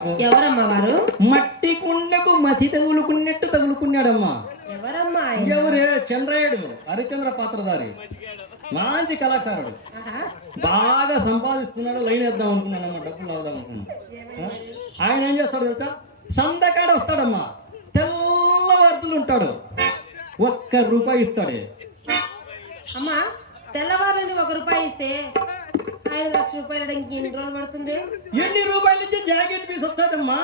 ఎవరమ్మా వారు? మట్టి కుండకు మసి తగులుకున్నట్టు తగులుకున్నాడమ్మా. ఎవరమ్మా? ఎవరే? చంద్రయుడు, హరిచంద్ర పాత్రధారి, మంచి కళాకారుడు, బాగా సంపాదిస్తున్నాడు. లైన్ వేద్దాం అనుకున్నాడమ్మా, డబ్బులు అవుదాం అనుకున్నాడు. ఆయన ఏం చేస్తాడు తెలుసా? సందకాడ వస్తాడమ్మా, తెల్లవారుతులు ఉంటాడు, ₹1 ఇస్తాడే. అమ్మా తెల్లవారుండి ₹1 ఇస్తే 5 లక్షల రూపాయలు ఎన్ని రోజులు పడుతుంది? ఎన్ని రూపాయలు ఇచ్చి జాకెట్ పీస్ వచ్చాదమ్మా.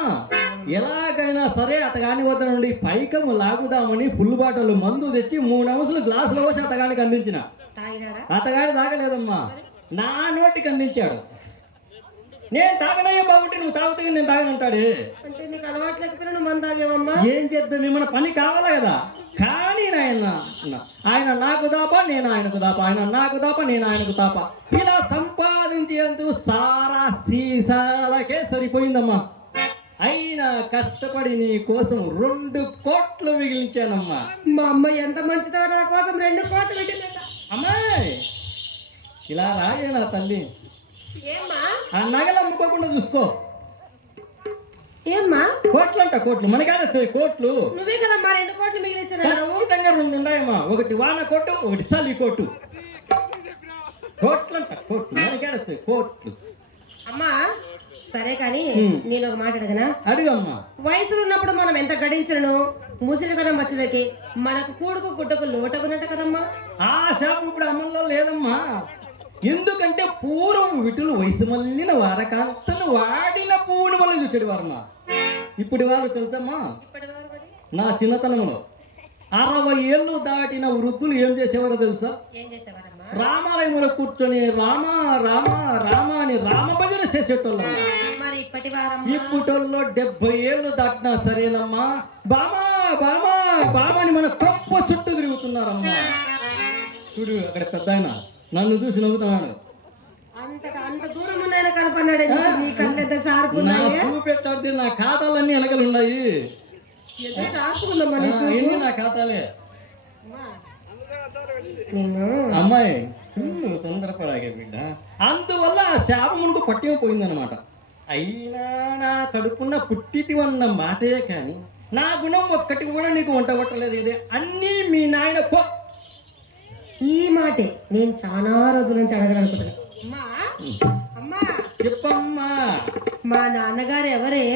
ఎలాగైనా సరే అతగాని వద్ద నుండి పైకము లాగుదామని ఫుల్ బాటలు మందు తెచ్చి 3 అంశాలు గ్లాసులో పోసి అతగానికి అందించిన. అతగాని తాగలేదమ్మా, నా నోటికి అందించాడు. నేను తాగనయ్యా బాగుంటే నువ్వు తాగుతాయి, నేను తాగనంటాడే. అంటే నీకు అలవాటు లేకపోయినా నువ్వు మందు తాగేవమ్మా? ఏం చేద్దాం, ఏమన్నా పని కావాలా కదా. కానీ ఆయన నాకు దాపా, నేను ఆయనకు దాపా, ఆయన నాకు దాపా, నేను ఆయనకు దాపా, ఇలా సంపాదించేందుకు సారా సీసాలకే సరిపోయిందమ్మా. అయినా కష్టపడి నీ కోసం 2 కోట్లు మిగిలించానమ్మా. మా అమ్మ ఎంత మంచిదో, నా కోసం 2 కోట్లు పెట్టిందట. అమ్మాయి ఇలా రాయే నా తల్లి. ఏమ్మా? ఆ నగలు అమ్ముకోకుండా చూసుకో. ఏమ్మా? కోట్లు అంట, కోట్లు మనకాదేస్తాయి కోట్లు. నువ్వే కదమ్మా 2 కోట్లు మిగిలించాను. ఖచ్చితంగా 2 ఉన్నాయమ్మా, ఒకటి వాన కోటు, ఒకటి చలి కోటు. కోట్లు అంట, కోట్లు మనకాదేస్తాయి కోట్లు. అమ్మా సరే కానీ నేను ఒక మాట అడగనా? అడిగమ్మా. వయసులో ఉన్నప్పుడు మనం ఎంత గడించను, ముసలితనం వచ్చేదకి మనకు కూడుకు గుడ్డకు లోటకున్నట్ట కదమ్మా. ఆ శాపం ఇప్పుడు అమల్లో లేదమ్మా. ఎందుకంటే పూర్వం విటులు వయసు మళ్ళిన వారకాంతను వాడిన పువ్వుని వల్ల చూచాడు వారమ్మా. ఇప్పుడు వారు తెలుసమ్మా, నా చిన్నతనంలో 60 ఏళ్ళు దాటిన వృద్ధులు ఏం చేసేవారో తెలుసా? రామాలయంలో కూర్చొని రామ రామ రామ అని రామ భజన చేసేటోళ్ళమ్మా. ఇప్పటిలో 70 ఏళ్ళు దాటినా సరేనమ్మా, బామా బామా బామా అని మన కప్ప చుట్టూ తిరుగుతున్నారమ్మా. చూడు అక్కడ పెద్ద ఆయన నన్ను చూసి నవ్వుతున్నాడు. చూపెట్టాడు, నా ఖాతాలన్నీ వెనకలున్నాయి. నా ఖాతాలే. అమ్మాయి తొందరపడాగే బిడ్డ. అందువల్ల ఆ శాపం ముందు పట్టిపోయిందనమాట. అయినా నా కడుపున్న పుట్టితివన్న మాటే కానీ నా గుణం ఒక్కటి కూడా నీకు వంట పట్టలేదు. ఇదే అన్నీ మీ నాయన పో. ఈ మాటే నేను చాలా రోజుల నుంచి అడగాలనుకుంటున్నా. అమ్మా చెప్పమ్మా. మా నాన్నగారు ఎవరే?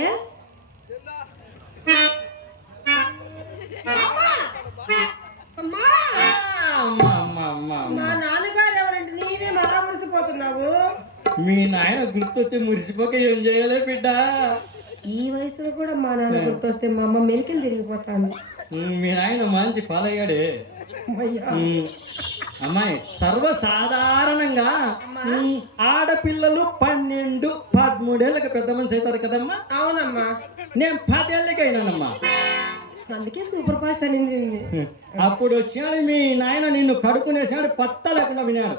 మా నాన్నగారు ఎవరంటే నీవే మరా మురిసిపోతున్నావు. మీ నాయన గుర్తొచ్చి మురిసిపోక ఏం చేయాలి బిడ్డ? ఈ వయసులో కూడా మా నాన్న గుర్తొస్తే మా అమ్మ మెలికలు తిరిగిపోతాను. మీ నాయన మంచి పాలయ్యాడే. అమ్మాయి సర్వసాధారణంగా ఆడపిల్లలు 12-13 ఏళ్ళకి పెద్ద మనిషి అవుతారు కదమ్మా. అవునమ్మా, నేను 10 ఏళ్ళకి అయినానమ్మా. అందుకే సూపర్ ఫాస్ట్ అనింది. అప్పుడు వచ్చినాడు మీ నాయన, నిన్ను కడుపునేసాడు, పత్త లేకుండా వినాడు.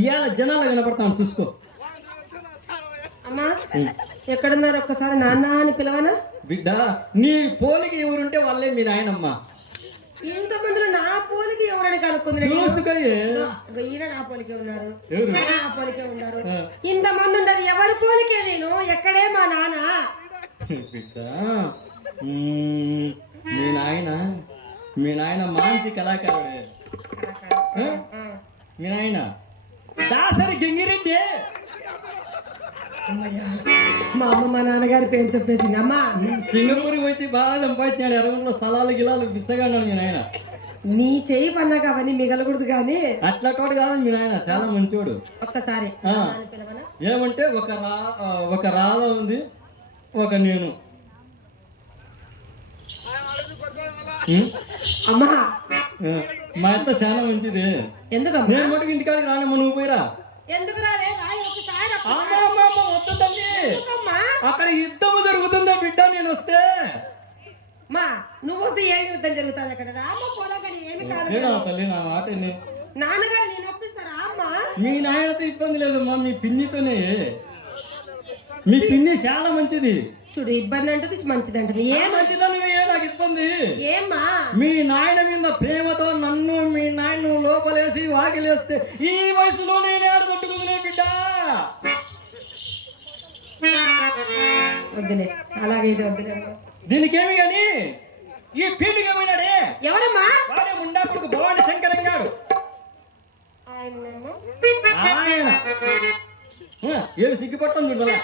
ఇవాళ జనాలు వినపడతాను చూసుకో. అమ్మా ఎక్కడున్నారు? ఒక్కసారి నాన్న అని పిలవనా? బిడ్డ నీ పోలికి ఎవరుంటే వాళ్ళే మీ నాయనమ్మా. ఇంతమందిలో నా పోలికి ఎవరని కనుక్కుంది. ఈయన నా పోలికే ఉన్నారు, నా పోలికే ఉన్నారు. ఇంతమంది ఉండదు, ఎవరి పోలికే నేను? ఎక్కడే మా నాన్న? బిడ్డ మీ నాయన మంచి కళాకారుడే. మీ నాయన దాసరి గంగిరెడ్డి. మా అమ్మ మా నాన్నగారి పేరు చెప్పేసింది. అమ్మా సింగపూర్కి వచ్చి బాగా సంపాదించాడు, 20 స్థలాలు గిలాలు బిస్తగా ఉన్నాడు మీ నాయన. నీ చేయి పన్నాక అవన్నీ మిగలకూడదు కానీ. అట్లా తోడు కాదు మీ నాయన, చాలా మంచోడు. ఒక్కసారి ఏమంటే ఒక రాధ ఉంది, ఒక నేను. అమ్మా మా అత్త చాలా మంచిది. ఎందుకు నేను మటుకు ఇంటికాడికి రానమ్మా, నువ్వు పోయిరా. అక్కడ యుద్ధం జరుగుతుందా బిడ్డ? నేను వస్తే నువ్వు వస్తే ఏమి యుద్ధం జరుగుతుంది అక్కడ? రామ పోలాగని ఏమి కాదు తల్లి, నా మాట నాన్నగారు నేను ఒప్పిస్తారా అమ్మా? మీ నాయనతో ఇబ్బంది లేదమ్మా, మీ పిన్నితోనే. మీ పిన్ని చాలా మంచిది. చూడు ఇబ్బంది అంటుంది, మంచిది అంటుంది. ఏ మంచిదని నాకు ఇబ్బంది ఏమ్మా? మీ నాయన మీద ప్రేమతో నన్ను మీ నాయన లోపలేసి వాకిలేస్తే ఈ వయసులో నేను ఆడ తట్టుకుందిలే బిడ్డ. వద్దులే, అలాగే ఇది వద్దులే. దీనికేమి కానీ ఈ పీడిగా పోయినాడే ఎవరమ్మా? వాడే ఉండాపుడుకు భవాని శంకరం గారు. ఆయన్నేమో. ఆయన ఏమి సిగ్గుపడుతుంది చూడాలా.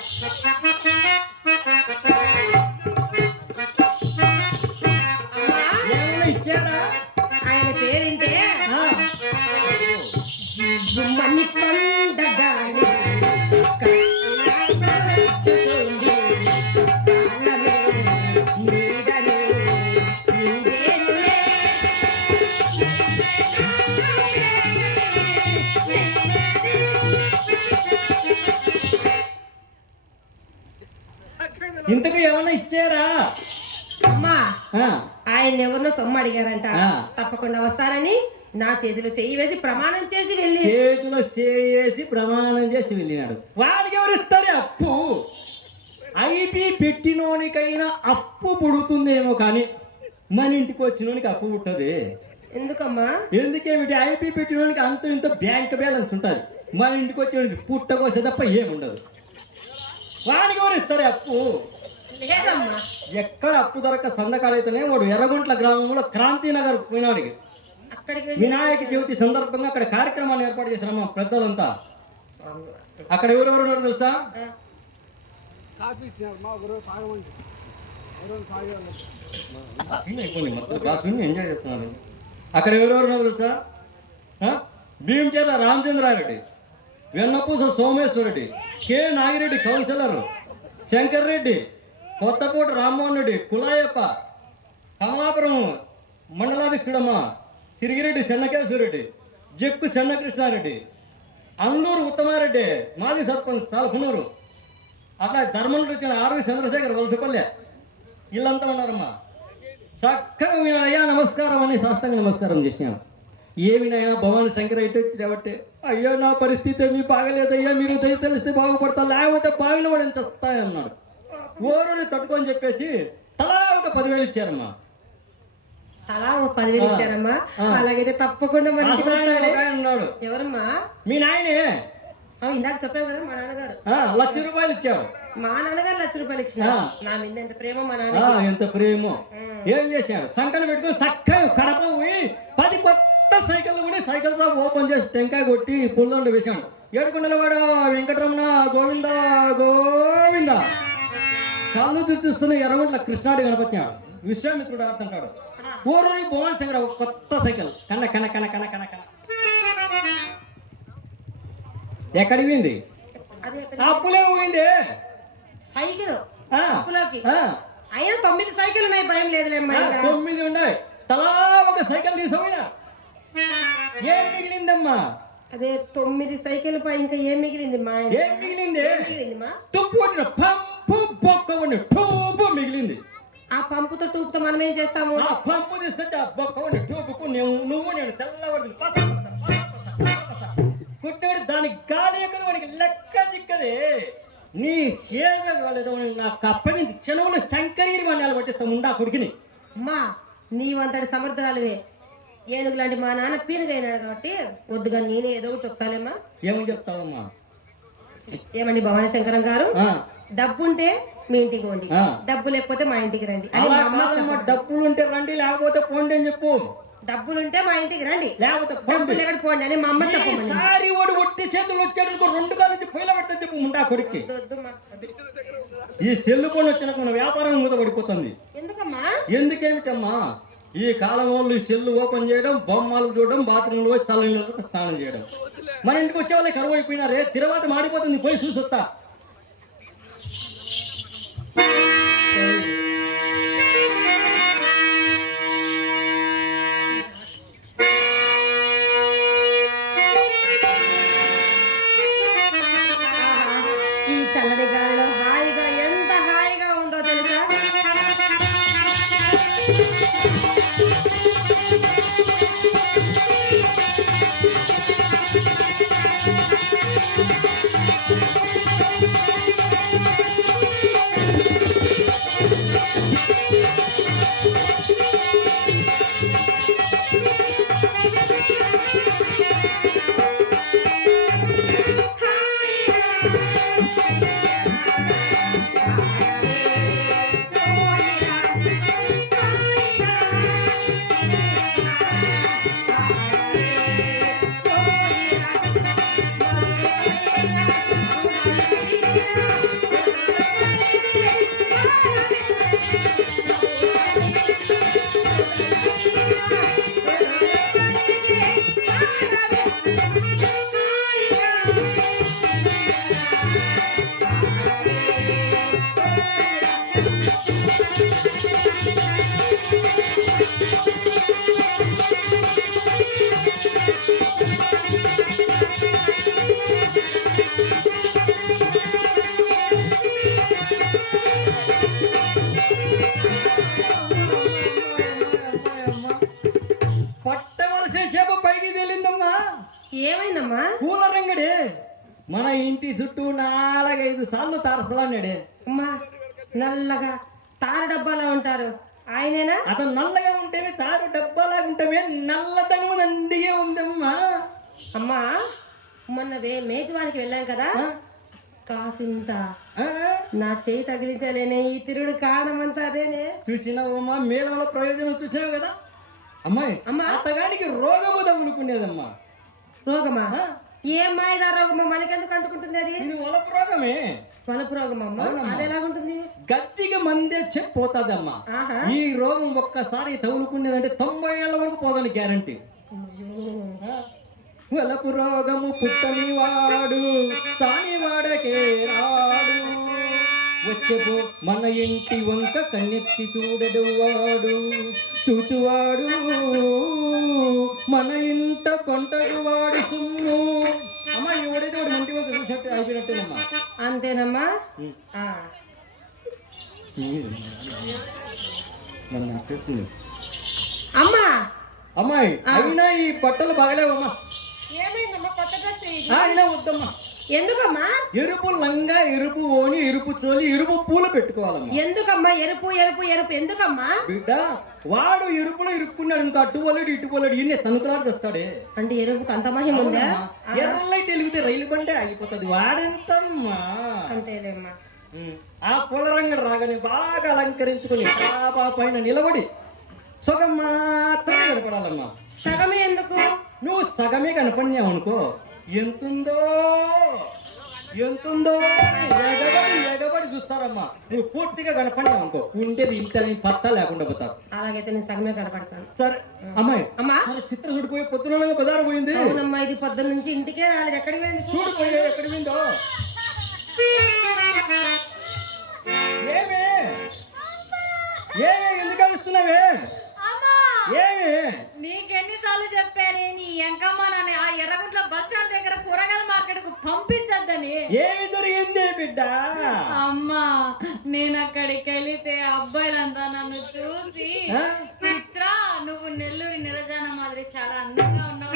ఏమైనా ఇచ్చారా? ఆయన పేరింటే మణి కొండగాలి కళ్ళాచుతుంది, కాలమే నీడలే నీడేనులే. ఇంతకు ఏమైనా ఇచ్చారా? అమ్మా, ఆ, ఆయన ఎవరినో సొమ్ము అడిగారంట. ఆ. తప్పకుండా వస్తారని నా చేతిలో చెయ్యి వేసి ప్రమాణం చేసి వెళ్ళి చేతిలో చేసి ప్రమాణం చేసి వెళ్ళినాడు. వాడికి ఎవరు ఇస్తారు అప్పు? ఐపీ పెట్టినోనికైనా అప్పు పుడుతుందేమో కానీ మన ఇంటికి వచ్చినోనికి అప్పు పుట్టదు. ఎందుకమ్మా? ఎందుకేమిటి? ఐపీ పెట్టినోనికి అంత ఇంత బ్యాంక్ బ్యాలెన్స్ ఉంటుంది, మన ఇంటికి వచ్చేవాడికి పుట్టకోసే తప్ప ఏముండదు. వాడికి ఎవరు ఇస్తారు అప్పు? లేదమ్మా. ఎక్కడ అప్పు దొరక సందకాడైతేనే వాడు ఎర్రగుంట్ల గ్రామంలో క్రాంతినగర్ పోయినాడికి అక్కడికి వినాయక చవితి సందర్భంగా అక్కడ కార్యక్రమాన్ని ఏర్పాటు చేశారు మా పెద్దలంతా. అక్కడ ఎవరెవరు ఉన్నారు తెలుసా? ఎంజాయ్ చేస్తున్నారు. అక్కడ ఎవరెవరు ఉన్నారు తెలుసా? భీమచర్ల రామచంద్రారెడ్డి, వెన్నపూస సోమేశ్వరరెడ్డి, కె నాగిరెడ్డి కౌన్సిలర్, శంకర్ రెడ్డి, కొత్తపూట రామ్మోహన్ రెడ్డి, కులాయప్ప, కమలాపురం మండలాధ్యక్షుడమ్మ సిరిగిరెడ్డి చెన్నకేశ్వరరెడ్డి, జక్కు చెన్నకృష్ణారెడ్డి, అన్నూరు ఉత్తమారెడ్డి మాజీ సర్పంచ్ తాలకునూరు, అట్లా ధర్మంలో వచ్చిన ఆర్వి చంద్రశేఖర్ వలసపల్లె, వీళ్ళంతా ఉన్నారమ్మా. చక్కగా వినాయా నమస్కారం అని సాష్టాంగ నమస్కారం చేసినాను. ఏమినైనా భవాని శంకర్ అయితే వచ్చి కాబట్టి అయ్యో నా పరిస్థితి మీ బాగలేదయ్యా, మీరు తెలిస్తే బాగుపడతా, లేకపోతే బావిలో పడి చస్తాయన్నాడు. ఓరుని తట్టుకొని చెప్పేసి తలా ఒక 10,000 ఇచ్చారమ్మా. అలా 10,000 ఇచ్చారమ్మా. అలాగైతే తప్పకుండా మరి ఇంటికి వస్తాడే. ఉన్నాడు. ఎవరమ్మా? మీ నాయనే. ఇందాక చెప్పావు కదా, మా నాన్నగారు ₹1,00,000 ఇచ్చావు. మా నాన్నగారు ₹1,00,000 ఇచ్చిన. నా మీద ఎంత ప్రేమ మా నాన్న. ఎంత ప్రేమో. ఏం చేశాడు? సంకలు పెట్టుకుని చక్కగా కడప పోయి 10 కొత్త సైకిల్ కూడా సైకిల్ షాప్ ఓపెన్ చేసి టెంకాయ కొట్టి పుల్లండు వేశాడు. ఏడుకొండలవాడ వెంకటరమణ గోవింద గోవింద. కళ్ళు చూస్తున్న ఎర్రగుంట్ల కృష్ణాడి కనపచ్చాడు. విశ్వామిత్రుడు ఆడుతుంటాడు. ఊరూరి భువన్ శంకర్ ఒక కొత్త సైకిల్ కన్న కన కన కన కన కన ఎక్కడికి పోయింది? అప్పులే పోయింది సైకిల్. అయినా 9 సైకిల్ ఉన్నాయి, భయం లేదులేమ్మా. 9 ఉన్నాయి. తలా ఒక సైకిల్ తీసుకుపోయినా ఏం మిగిలిందమ్మా? అదే 9 సైకిల్ పై ఇంకా ఏం మిగిలింది మా? ఏం మిగిలింది? తుప్పు పంపు బొక్క ఉండి టూబు మిగిలింది. ఆ పంపుతో టూపుతో మనం ఏం చేస్తాము? ఆ పంపు తీసుకొచ్చి ఆ బొక్క ఉండి టూబుకు నువ్వు నేను తెల్లవాడు కుట్టాడు. దానికి గాలి ఎక్కదు, వాడికి లెక్క చిక్కదే. నీ చేదలేదో నాకు అప్పగించి చెలవులు శంకరీరి మన్నాలు పట్టిస్తాం ఉండా కొడుకుని. అమ్మా, నీవంతటి సమర్థురాలువే. ఏనుగు లాంటి మా నాన్న పీనుగైనాడు కాబట్టి వద్దుగా నేనే ఏదో చెప్తాలేమ్మా. ఏమని చెప్తావమ్మా? ఏమండి భవానీ శంకరం గారు, డబ్బు ఉంటే మీ ఇంటికి పోండి, డబ్బు లేకపోతే మా ఇంటికి రండి. డబ్బులు ఉంటే రండి, లేకపోతే పోండి అని చెప్పు. డబ్బులుంటే మా ఇంటికి రండి, లేకపోతే పోండి అని మా అమ్మ చెప్పండి. సారి వాడు ఒట్టి చేతులు వచ్చాడు 2 కాలు నుంచి పొయ్యిలో పెట్టని చెప్పు ముండా కొడుక్కి. ఈ సెల్లు కొని వచ్చిన మన వ్యాపారం మీద పడిపోతుంది. ఎందుకమ్మా? ఎందుకేమిటమ్మా? ఈ కాలం వాళ్ళు ఈ సెల్లు ఓపెన్ చేయడం, బొమ్మలు చూడడం, బాత్రూంలో పోయి చల్లనీళ్ళతో స్నానం చేయడం. మన ఇంటికి వచ్చే వాళ్ళకి కరువు అయిపోయినారే, తిరువాత మాడిపోతుంది, పోయి చూసొస్తా. ఈ చల్లని గాలిలో హాయిగా ఎంత హాయిగా ఉందో తెలుసా? పట్టవలసిన చేప పైకి తేలిందమ్మా. ఏమైందమ్మా? కూలరంగడే మన ఇంటి చుట్టూ 4-5 సార్లు తారసలాన్నాడే. అమ్మా, నల్లగా తార డబ్బాలా ఉంటారు ఆయనేనా? అతను నల్లగా ఉంటేనే తారు డబ్బాలా ఉంటమే నల్లదనము దండిగే ఉందమ్మా. అమ్మా, మొన్న మేజవానికి వెళ్ళాం కదా, కాసింత నా చేయి తగిలించలేనే ఈ తిరుడు కారణమంతా అదేనే. చూసినావమ్మా, మేళంలో ప్రయోజనం చూసినావు కదా అమ్మాయి. అత్తగానికి రోగము తగులుకునేదమ్మా. రోగమా? ఏం మాయదా రోగమా? మనకెందుకు అంటుకుంటుంది అది? వలపు రోగమే. వలపు రోగమమ్మా? అది ఎలాగుంటుంది? గట్టిగా మందే చెప్పిపోతాదమ్మా. ఈ రోగం ఒక్కసారి తగులుకునేదంటే 90 ఏళ్ళ వరకు పోదని గ్యారంటీ. వలపు రోగము పుట్టని వాడు సాని వాడకే రాడు, వచ్చేపో మన ఇంటి వంక కన్నెత్తి చూడడు వాడు, చూచువాడు మన ఇంట పంటకు వాడు సుమ్ము. అమ్మా, ఎవడైతే వాడు ఇంటి వంక చూసినట్టు అయిపోయినట్టేనమ్మా. అంతేనమ్మా? అమ్మా, అమ్మాయి అయినా ఈ బట్టలు బాగలేవమ్మా. ఏమైందమ్మా? కొత్త డ్రెస్ అయినా వద్దమ్మా. ఎందుకమ్మా? ఎరుపు లంగా, ఎరుపు ఓని, ఎరుపు చోలి, ఎరుపు పూలు పెట్టుకోవాలమ్మా. ఎందుకమ్మా ఎరుపు ఎరుపు ఎరుపు ఎందుకమ్మా? బిడ్డ, వాడు ఎరుపులో ఇరుక్కున్నాడు, ఇంకా అటు పోలేడు ఇటు పోలేడు, ఇన్ని తనుకులాడు తెస్తాడే. అంటే ఎరుపుకి అంత మహిమ ఉందా? ఎర్రలైట్ వెలిగితే రైలు బండే ఆగిపోతుంది. వాడెంతమ్మా? అంతేలేమ్మా. ఆ పూల రంగు రాగానే బాగా అలంకరించుకుని పైన నిలబడి సగం మాత్రమే కనపడాలమ్మా. సగమే ఎందుకు? నువ్వు సగమే కనపడినావు అనుకో, ఎంతుందో ఎగబడి చూస్తారమ్మా. నువ్వు పూర్తిగా కనపడినావు అనుకో, ఉండేది ఇంటని పత్తా లేకుండా పోతారు. అలాగైతే నేను సగమే కనపడతాను. సరే అమ్మాయి. అమ్మా, చిత్రం చూడిపోయి పొద్దున బజారు పోయింది. అవునమ్మా, ఇది పొద్దున్న నుంచి ఇంటికే రాలేదు. ఎక్కడికి పోయింది? చూడిపోయి ఎక్కడికి పోయిందో. ఏమే ఎందుకు అడుస్తున్నావే? ఏమి నీకెన్నిసార్లు చెప్పాను నీ ఎంకమ్మానని ఆ ఎర్రగుంట్ల బస్ స్టాండ్ దగ్గర కూరగాయల మార్కెట్ కు పంపించద్దని. ఏమి జరిగింది బిడ్డ? అమ్మా, నేను అక్కడికి వెళితే అబ్బాయిలంతా నన్ను చూసి, చిత్ర నువ్వు నెల్లూరి నిరజాన మాదిరి చాలా అందంగా ఉన్నావు.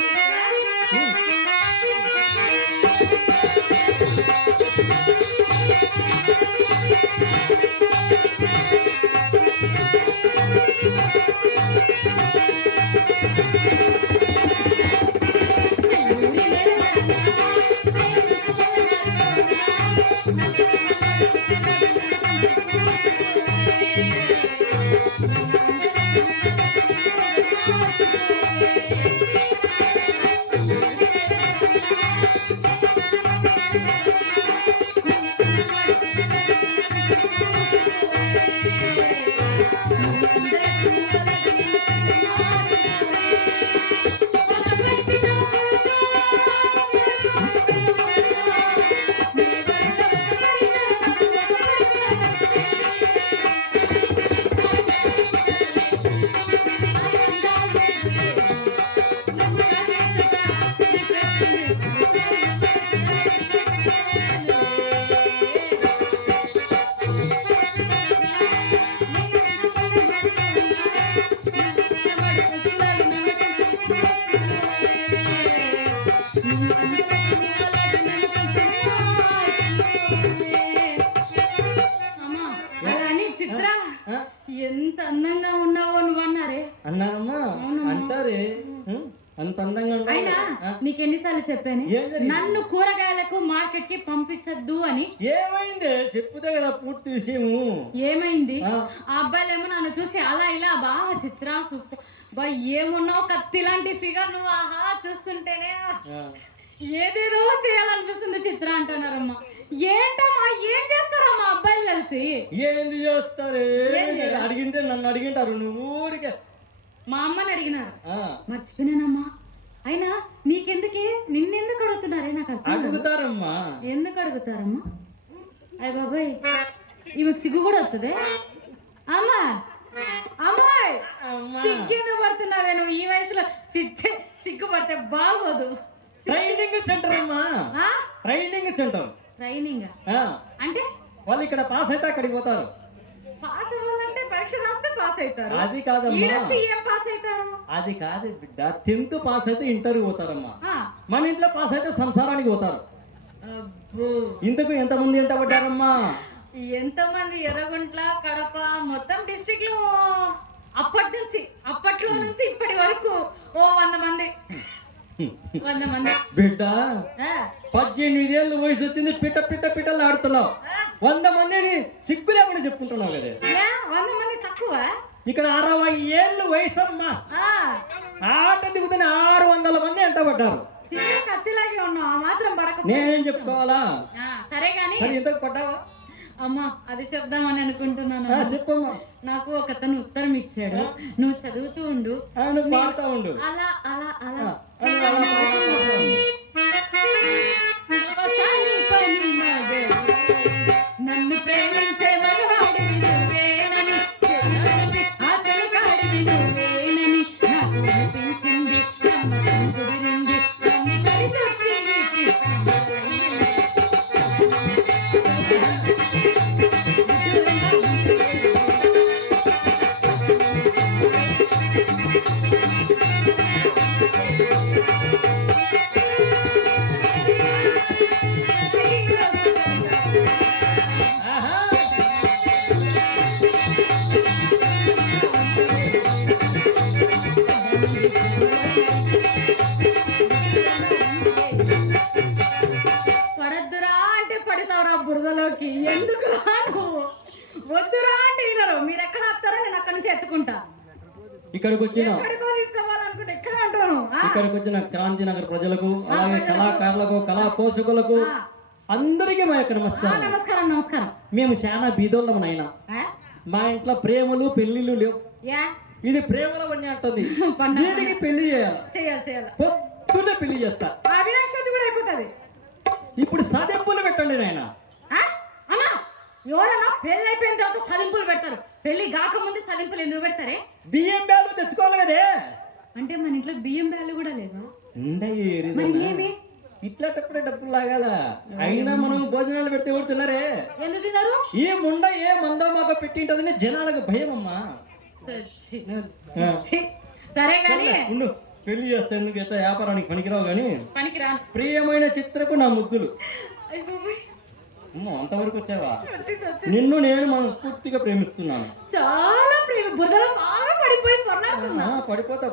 ఎంత అందంగా ఉన్నావో నువ్వు అన్నారే. అన్నారమ్మా, అంటారే. అంత అందంగా అయినా నీకెన్నిసార్లు చెప్పాను నన్ను కూరగాయలకు మార్కెట్ కి పంపించద్దు అని? ఏమైంది చెప్పుదే కదా పూర్తి విషయము. ఏమైంది? ఆ అబ్బాయిలేమో నన్ను చూసి అలా ఇలా బాగా చిత్ర ఏమున్నావు కత్తి లాంటి ఫిగర్ నువ్వు, ఆహా చూస్తుంటేనే ఏదేదో చేయాలనిపిస్తుంది చిత్ర అంటున్నారమ్మా. ఏంటమ్మా, ఏం చేస్తారమ్మా అబ్బాయిలు కలిసి? ఏంది చేస్తారు? అడిగింటే నన్ను అడిగింటారు, నువ్వు ఊరికే మా అమ్మని అడిగినారు. మర్చిపోయినానమ్మా. అయినా నీకెందుకే, నిన్నెందుకు అడుగుతున్నారే? నాకు అడుగుతారమ్మా. ఎందుకు అడుగుతారమ్మా? అయ్య బాబాయ్, ఈమెకు సిగ్గు కూడా వస్తుంది. అమ్మా అమ్మాయి సిగ్గు పడుతున్నావే నువ్వు ఈ వయసులో? చిచ్చే సిగ్గుపడితే బాగోదు. ట్రైనింగ్ సెంటర్ అమ్మా, ట్రైనింగ్ సెంటర్. ట్రైనింగ్ అంటే వాళ్ళు ఇక్కడ పాస్ అయితే అక్కడికి పోతారు. పాస్ అవ్వాలంటే పరీక్ష రాస్తే పాస్ అవుతారు. అది కాదమ్మా, ఏం పాస్ అవుతారు? అది కాదు బిడ్డ. 10th పాస్ అయితే ఇంటర్వ్యూ పోతారమ్మా. మన ఇంట్లో పాస్ అయితే సంసారానికి పోతారు. ఇంతకు ఎంతమంది ఎంత పడ్డారమ్మా? ఎంతమంది? ఎర్రగుంట్ల, కడప, మొత్తం డిస్ట్రిక్ట్ లో అప్పట్లో నుంచి ఇప్పటి వరకు 100 మంది. 100 మంది బిడ్డ. 18 ఏళ్ళు వయసు వచ్చింది, పిట్టలు ఆడుతున్నావు. 100 మందిని సిగ్గు లేకుండా చెప్పుకుంటున్నావు కదా. 100 మంది తక్కువ. ఇక్కడ 60 ఏళ్ళు వయసు అమ్మా. ఆట దిగుతున్న 600 మంది ఎంట పడ్డారు. కత్తిలాగే ఉన్నావు, మాత్రం పడక. నేనేం చెప్పుకోవాలా? సరే గాని ఎంతకు పడ్డావా? అమ్మా అది చెప్దామని అనుకుంటున్నాను. చెప్పమ్మా. నాకు ఒకతను ఉత్తరం ఇచ్చాడు, నువ్వు చదువుతూ ఉండు, పాడుతూ ఉండు. అలా అలా అలా నన్ను ప్రేమించే మగవాడి నువ్వేనని, ఆ చెలకాడి నువ్వేనని నాకు అనిపించింది. కుదిరింది అన్ని కలిసి వచ్చి పడద్దురా అంటే పడతావురా బురదలోకి. ఎందుకు రాను? వద్దురా అంటే వినరు. మీరు ఎక్కడ ఆపుతారో నేను అక్కడి నుంచి ఎత్తుకుంటా. ఇక్కడికి వచ్చిన తీసుకోవాలనుకుంటే ఎక్కడ అంటాను. ఇక్కడికి వచ్చిన క్రాంతినగర్ ప్రజలకు, అలాగే కళాకారులకు, కళా పోషకులకు అందరికీ మా యొక్క నమస్కారం. నమస్కారం. నమస్కారం. మేము చాలా బీదోళ్ళం నాయన. మా ఇంట్లో ప్రేమలు పెళ్లిళ్ళు లేవు. ఇది ప్రేమల వన్నీ అంటుంది. వీటికి పెళ్లి చేయాలి. పొద్దున్నే పెళ్లి చేస్తా. కూడా అయిపోతుంది. ఇప్పుడు సదింపులు పెట్టండి నాయన. ఎవరన్నా పెళ్లి అయిపోయిన తర్వాత సలింపులు పెడతారు. పెళ్లి కాకముందు సలింపులు ఎందుకు పెడతారే? బియ్యం బ్యాలు తెచ్చుకోవాలి కదే. అంటే మన ఇంట్లో బియ్యం బ్యాలు కూడా లేదా? ఇట్లాంటప్పుడే డబ్బులు లాగాల. అయినా మనం భోజనాలు పెడితే ఎవరు తిన్నారే? ఎందుకు తిన్నారు? ఈ ముండ ఏ మందో మాకు పెట్టింటదని జనాలకు భయం అమ్మా. సరే గాని ఉండు, పెళ్లి చేస్తే ఎందుకు అయితే వ్యాపారానికి పనికిరావు గాని. పనికిరా. ప్రియమైన చిత్రకు నా ముద్దులు. అంతవరకు వచ్చావా? నిన్ను నేను మనస్ఫూర్తిగా ప్రేమిస్తున్నాను. చాలా ప్రేమ. బురదలో బాగా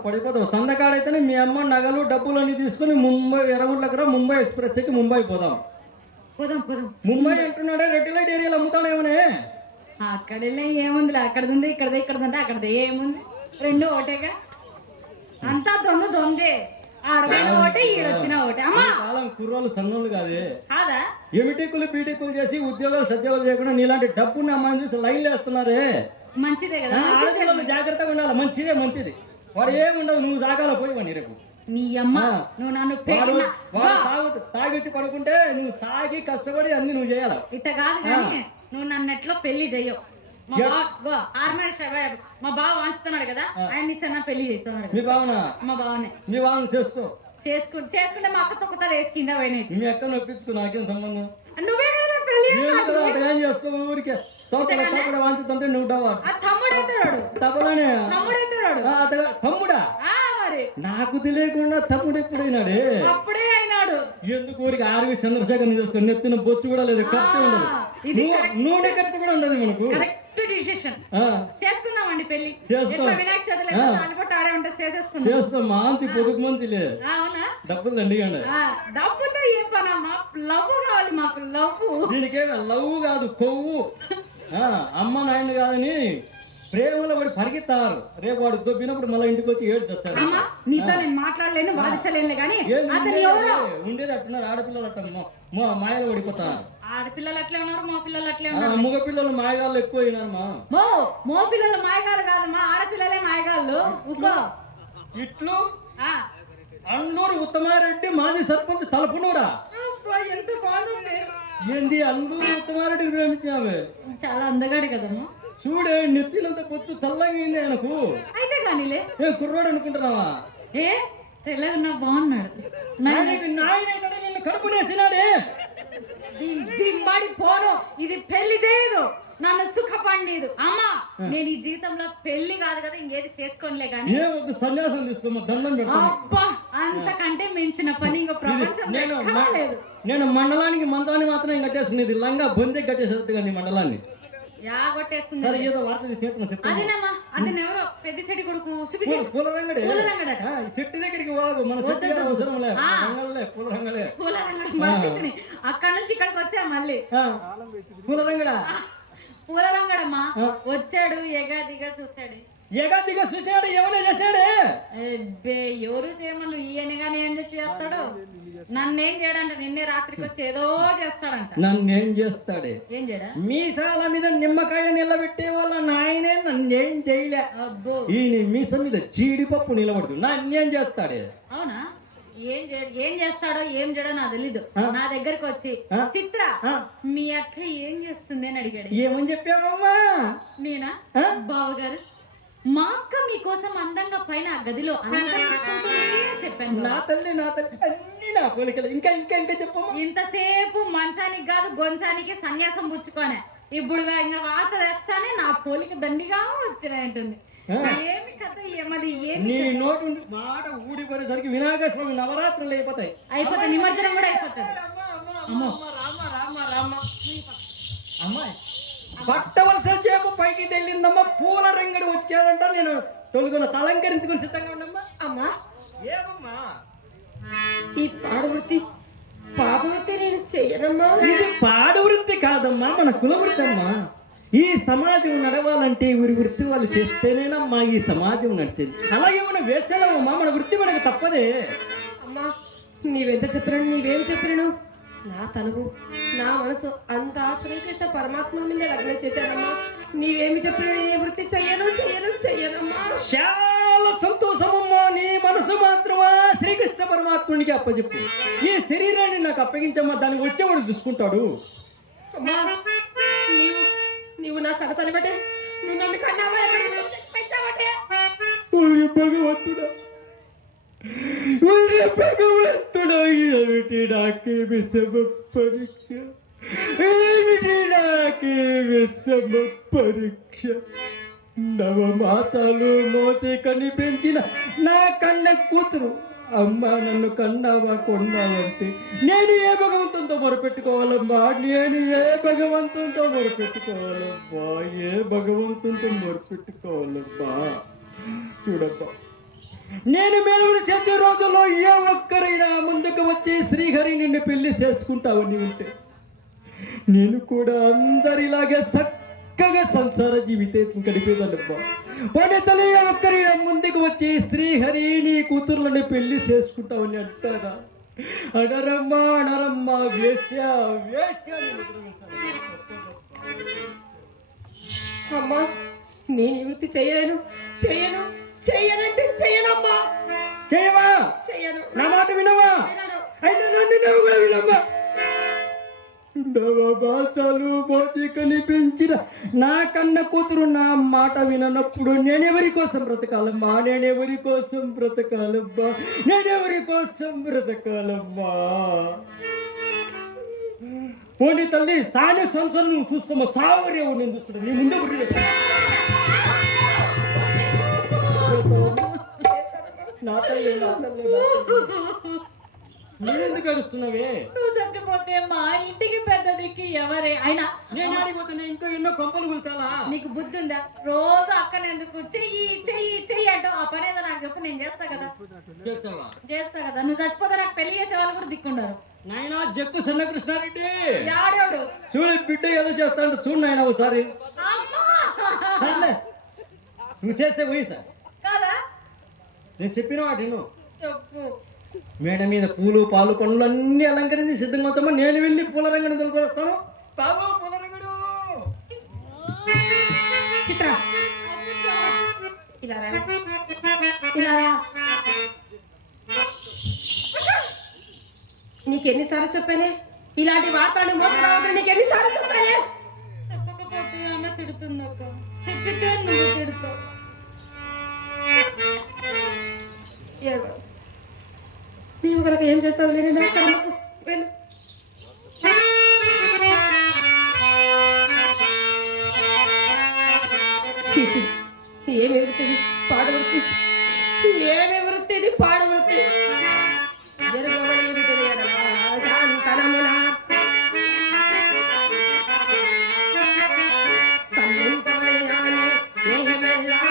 పడిపోతావు. సందకాడైతేనే మీ అమ్మ నగలు డబ్బులు అన్ని తీసుకుని ముంబై ఎర్రగుంట్ల ముంబై ఎక్స్ప్రెస్ ఎక్కి ముంబై పోదాం. ముంబై అంటున్నాడే, రెడ్ లైట్ ఏరియాలో అమ్ముతాడేమోనే. అక్కడ ఏముంది? అక్కడది ఇక్కడదంటే అక్కడది ఏముంది? రెండు ఒకటేగా. అంతా దొందే. ఆడవాళ్ళు ఒకటే, ఈడొచ్చిన ఒకటే. కాలం కుర్రోళ్ళు సన్నోళ్ళు కాదే. కాదా? ఎమిటికులు బీటికులు చేసి ఉద్యోగాలు సద్యోగాలు చేయకుండా నీలాంటి డబ్బున్న అమ్మాయిని చూసి లైన్లు వేస్తున్నారే. మంచిదే కదా. ఆడపిల్లలు జాగ్రత్తగా ఉండాలి. మంచిది. వాడు ఏముండదు, నువ్వు జాగాలో పోయి రేపు. నీ అమ్మ నువ్వు నన్ను తాగిచ్చి పడుకుంటే నువ్వు సాగి కష్టపడి అన్ని నువ్వు చేయాలి. ఇట్ట కాదు కానీ నువ్వు నన్ను ఎట్లా పెళ్లి చెయ్యవు. మా బావ వాంచుతున్నాడు కదా, ఆయన చిన్న పెళ్లి చేస్తున్నాడు. మీ బావనా? మా బావనే. మీ బావను చేసుకుంటే మా అక్క తొక్కుతా వేసి కింద పోయినాయి. మీ అక్క నొప్పించుకో, నాకేం సంబంధం? నువ్వే కదా పెళ్లి ఏం చేసుకో. ఊరికే వాంచుతుంటే నువ్వు తమ్ముడా? నాకు తెలియకుండా తమ్ముడు ఎప్పుడైనాడే? అప్పుడే అయినాడు. ఎందుకు ఊరికి ఆర్వి చంద్రశేఖర్ చూసుకొని నెత్తిన బొచ్చు కూడా లేదు, ఖర్చు ఉండదు, నూనె ఖర్చు కూడా ఉండదు మనకు. చేసుకుందామండి పెళ్లి. చేసుకో. మాంతి పొదుపు మంచి లేదు. డబ్బులు దండిగండి. డబ్బుతో ఏ పనమ్మా? లవ్ కావాలి మాకు. లవ్ దీనికేమో లవ్ కాదు, కొవ్వు. అమ్మ నాయన కాదని ప్రేమలో పడి పరిగెత్తారు. రేపు వాడు దొబ్బినప్పుడు మళ్ళీ ఇంటికి వచ్చి ఏడు తెచ్చారు. నీతో నేను మాట్లాడలేను, వాదించలేను కానీ ఉండేది అట్టున్నారు. ఆడపిల్లలు అట్ట మాయలు పడిపోతారు. ఆడపిల్లలు అట్లే ఉన్నారు, మా పిల్లలు అట్లే ఉన్నారు. మగ పిల్లలు మాయగాళ్ళు ఎక్కువ అయినారు. మో పిల్లలు మాయగాళ్ళు కాదు, మా ఆడపిల్లలే మాయగాళ్ళు. ఇట్లు అన్నూరు ఉత్తమారెడ్డి మాజీ సర్పంచ్ తలపునూరా. ఎంత బాగుంది. ఏంది అందరూ ఉత్తమారెడ్డికి ప్రేమించామే చాలా అందగాడు కదమ్మా. చూడే నెత్తినంత పొత్తు తెల్లగా అయింది ఆయనకు. అయితే కానీలే. ఏ కుర్రోడు అనుకుంటున్నావా? ఏ తెల్లగా బాగున్నాడు. నిన్ను కడుపునేసినాడే. జిమ్మాడి పోను, ఇది పెళ్లి చేయదు, నన్ను సుఖపండిదు. అమ్మా నేను ఈ జీవితంలో పెళ్లి కాదు కదా ఇంకేది చేసుకోనిలే గానీ సన్యాసం తీసుకోమా, దండం పెడతాను. అబ్బా అంతకంటే మించిన పని ఇంకో ప్రపంచం లేదు. నేను మండలానికి మంత్రాన్ని మాత్రం కట్టేసుకునేది, లంగా బొందే కట్టేసేది కానీ మండలాన్ని అదేనమ్మా. అతను ఎవరో పెద్ద చెడి కొడుకు పూలరంగడే. చెట్టు దగ్గరికి మన పూలరంగడి అక్కడ నుంచి ఇక్కడికి వచ్చా మళ్ళీ. పూలరంగడా పూలరంగడమ్మా వచ్చాడు, ఎగాదిగా చూశాడు. ఏకాదిగా చూసాడు, ఏమైనా చేశాడే? ఎవరు చేయమను, ఈయన గానీ ఏం చేస్తాడు? నన్నేం చేయడంట, నిన్నే రాత్రికి వచ్చి ఏదో చేస్తాడంట. నన్నేం చేస్తాడే? ఏం చేయడా? మీసాల మీద నిమ్మకాయ నిలబెట్టే వాళ్ళ నాయనే నన్నేం చేయలే. ఈయన మీసం మీద జీడిపప్పు నిలబడుతుంది, నన్నేం చేస్తాడే? అవునా? ఏం చేస్తాడో ఏం చేయడో నాకు తెలీదు. నా దగ్గరకు వచ్చి చిత్ర మీ అక్క ఏం చేస్తుంది అని అడిగాడు. ఏమని చెప్పావమ్మా? నేనా బావగారు మా అక్క మీకోసం అందంగా పైన గదిలో చెప్పాను. నా తల్లి అన్ని నా పోలికలు. ఇంకా ఇంకా ఇంకా చెప్పు. ఇంతసేపు మంచానికి కాదు గొంచానికి సన్యాసం పుచ్చుకోనే, ఇప్పుడు ఇంకా వాత వేస్తానే నా పోలిక దండిగా వచ్చినాయంటుంది. ఏమి కథ ఏమది? నీ నోటు మాట ఊడిపోయేసరికి వినాయక స్వామి నవరాత్రులు అయిపోతాయి. నిమజ్జనం కూడా అయిపోతుంది. అమ్మాయి పట్టవలసిన చేపు పైకి తెల్లిందమ్మా. పూల రంగడి వచ్చాడంట. నేను తొలుగున అలంకరించుకుని సిద్ధంగా ఉండమ్మా. అమ్మా ఏమమ్మా ఈ పాడవృత్తి పాపవృత్తి నేను చెయ్యనమ్మా. ఇది పాడవృత్తి కాదమ్మా, మన కులవృత్తి అమ్మా. ఈ సమాజం నడవాలంటే వీరి వృత్తి వాళ్ళు చేస్తేనేనమ్మా ఈ సమాజం నడిచేది. అలాగే మనం వేసేవమ్మా, మన వృత్తి మనకు తప్పదే. అమ్మా నీవెంత చెప్పినాను, నీవేం చెప్పినాను, నా తనువు నా మనసు అంతా శ్రీకృష్ణ పరమాత్మ మీద లగ్నం చేశానమ్మా. నీవేమి చెప్పినా నీ వృత్తి చెయ్యనమ్మా. చాలా సంతోషమమ్మా. నీ మనసు మాత్రమా శ్రీకృష్ణ పరమాత్మునికి అప్పచెప్పు. ఈ శరీరాన్ని నాకు అప్పగించమ్మా, దానికి వచ్చేవాడు చూసుకుంటాడు. అమ్మా నీవు నా కథ తలిబట్టే, నువ్వు నన్ను కన్నావా పెంచావటే. భగవంతుడా భగవంతుడా ఏమిటి నాకే విషమ పరీక్ష, ఏమిటి నాకే విషమ పరీక్ష. నవమాసాలు మోసి కనిపించిన నా కన్న కూతురు అమ్మా నన్ను కన్నావా కొన్నావంటే నేను ఏ భగవంతునితో మొరపెట్టుకోవాలమ్మా? నేను ఏ భగవంతునితో మొరపెట్టుకోవాలమ్మా? ఏ భగవంతునితో మొరపెట్టుకోవాలమ్మా? చూడమ్మా, నేను మేలుగులు చేసే రోజుల్లో ఏ ఒక్కరైనా ముందుకు వచ్చి శ్రీహరి నిన్ను పెళ్లి చేసుకుంటావని ఉంటే నేను కూడా అందరిలాగే చక్కగా సంసార జీవితం గడిపేదన్నమ్మా. పని తల్లి ఏ ఒక్కరైనా ముందుకు వచ్చి శ్రీహరి నీ కూతుర్లను పెళ్లి చేసుకుంటావని అంటారా? అనరమ్మా అనరమ్మా, వేశ్య వేశ్య. అమ్మా నేను ఈ వృత్తి చెయ్యనంటే చెయ్యనమ్మా. చేయవా? చెయ్యను. నా మాట వినవా? అయితే నన్ను నువ్వు కూడా వినమ్మా. నవమాసాలు మోసి కనిపించిన నా కన్న కూతురు నా మాట విననప్పుడు నేనెవరి కోసం బ్రతకాలమ్మా? నేనెవరి కోసం బ్రతకాలమ్మా? నేనెవరి కోసం బ్రతకాలమ్మా? పోనీ తల్లి సాని సంవత్సరం నువ్వు చూసుకోమా. సావరేవు నేను చూస్తున్నా నీ ముందే నా తల్లి నువ్వెందుకు అడుస్తున్నావే? నువ్వు చచ్చిపోతే మా ఇంటికి పెద్ద దిక్కు ఎవరే? అయినా నేను ఆడిపోతున్నా, ఇంకా ఎన్నో కొంపలు కూర్చాలా? నీకు బుద్ధి ఉందా? రోజు అక్కనెందుకు చెయ్యి చెయ్యి చెయ్యి అంటావు? ఆ పని ఏదో నాకు చెప్పు, నేను చేస్తా కదా. నువ్వు చచ్చిపోతే నాకు పెళ్లి చేసే వాళ్ళు కూడా దిక్కుండారు. నాయనా జక్కు చిన్నకృష్ణారెడ్డి యాడోడు చూడు బిడ్డ ఏదో చేస్తాడు చూడు నాయన ఒకసారి. నువ్వు చేసే వయసా కాదా? నేను చెప్పిన వాటి చెప్పు. మేడ మీద పూలు పాలు పనులు అన్ని అలంకరించి సిద్ధంగా వచ్చామా. నేను వెళ్ళి పూల రంగడి తెలుసుకొస్తాను. బాబు పూల రంగడు చిత్ర ఇలా రా. నీకెన్నిసార్లు చెప్పానే ఇలాంటి వార్తలను మోసరావద్దని నీకు ఎన్నిసార్లు చెప్పాలి? చెప్పకపోతే ఆమె తిడుతుంది అక్క, చెప్పితే నువ్వు తిడుతావు. నీవు కనుక ఏం చేస్తావు లేని నా కర్మకు. వెళ్ళు. చీచి, ఏమి వృత్తిది పాడు వృత్తి, ఏమి వృత్తిది పాడు వృత్తి. జరగవలేని తెలియడమా శాంతనమున సమ్మింపవలెనాని దేహమెల్లా.